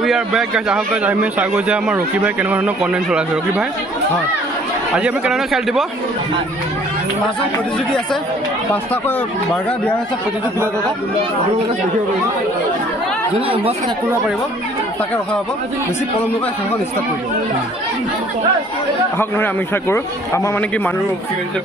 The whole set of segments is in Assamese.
উই আৰ বেক গাইজ আহক গাইজ আমি চাই গৈ যে আমাৰ ৰকি ভাই কেনেকুৱা ধৰণৰ কণ্টেণ্ট চলাইছে ৰকি ভাই হয় আজি আমি কেনেধৰণৰ খেল দিব মাছৰ প্ৰতিযোগী আছে 5টাকৈ বাৰ্গাৰ দিয়া হৈছে প্ৰতিটো প্লেটত আপোনালোকে দেখিব পাৰিব যোনে মাছ শেষ কৰিব পাৰিব তাকে ৰখা হ'ব বেছি পলম নকৰে খেলখন ষ্টাৰ্ট কৰিব আহক নহয় আমি ষ্টাৰ্ট কৰোঁ আমাৰ মানে কি মানুহ ৰখি গৈছে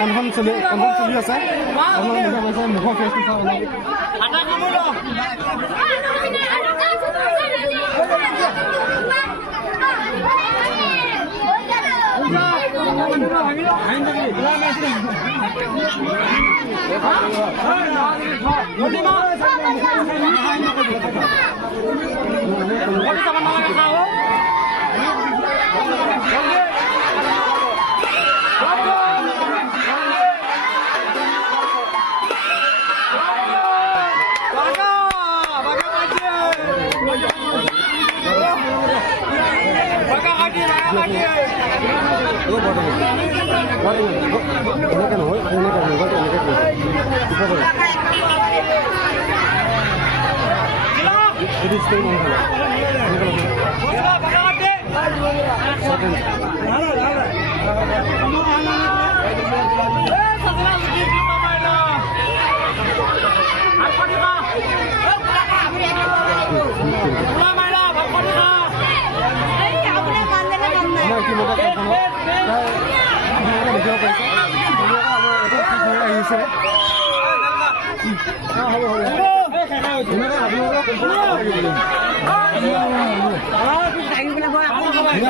কনফাৰ্ম চলি আছে মুখৰ ফেচ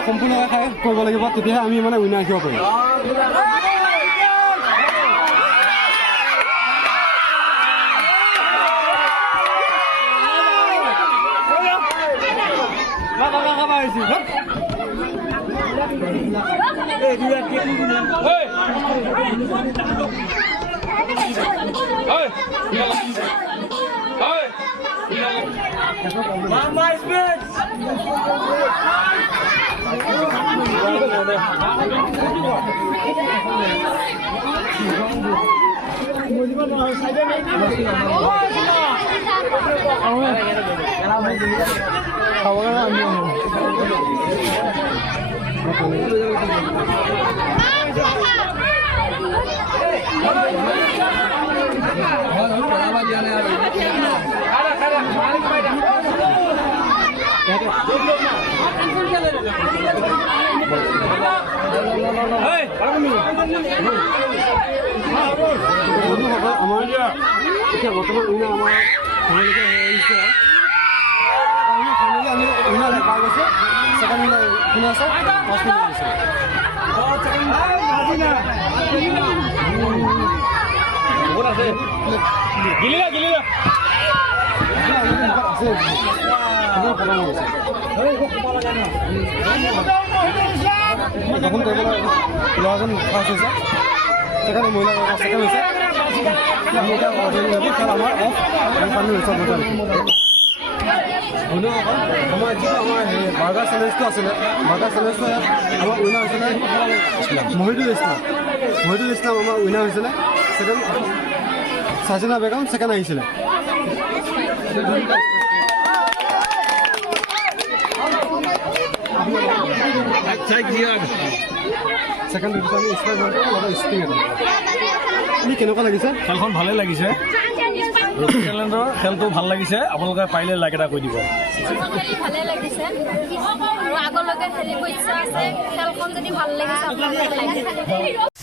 সম্পূৰ্ণকৈ খাই কৰিব লাগিব তেতিয়াহে আমি মানে উইনাৰ ৰাখিব পাৰিম টেবুলৰ প্ৰথম হৈছে প্ৰথম টেবুলৰ ল'ৰাজন ফাৰ্ষ্ট হৈছে ছেকেণ্ড মহিলা ছেকেণ্ড হৈছে আমি এতিয়া খেল আমাৰ অফ পানী হৈছে আমাৰ যিটো আমাৰ বাৰ্গাৰ চেলেঞ্জটো আছিলে বাৰ্গাৰ চেলেঞ্জটো আমাৰ উইনাৰ হৈছিলে মহিদুল ইছলাম আমাৰ উইনাৰ হৈছিলে ছেকেণ্ড সাজিনা বেগম ছেকেণ্ড আহিছিলে ছেকেণ্ড আমি কেনেকুৱা লাগিছে খেলখন ভালে লাগিছে নিউজিলেণ্ডৰ খেলটো ভাল লাগিছে আপোনালোকে পাৰিলে লাইক এটা কৰি দিব ভালে লাগিছে আৰু আগলৈকে খেলিব ইচ্ছা আছে খেলখন যদি ভাল লাগিছে আপোনালোকে লাইক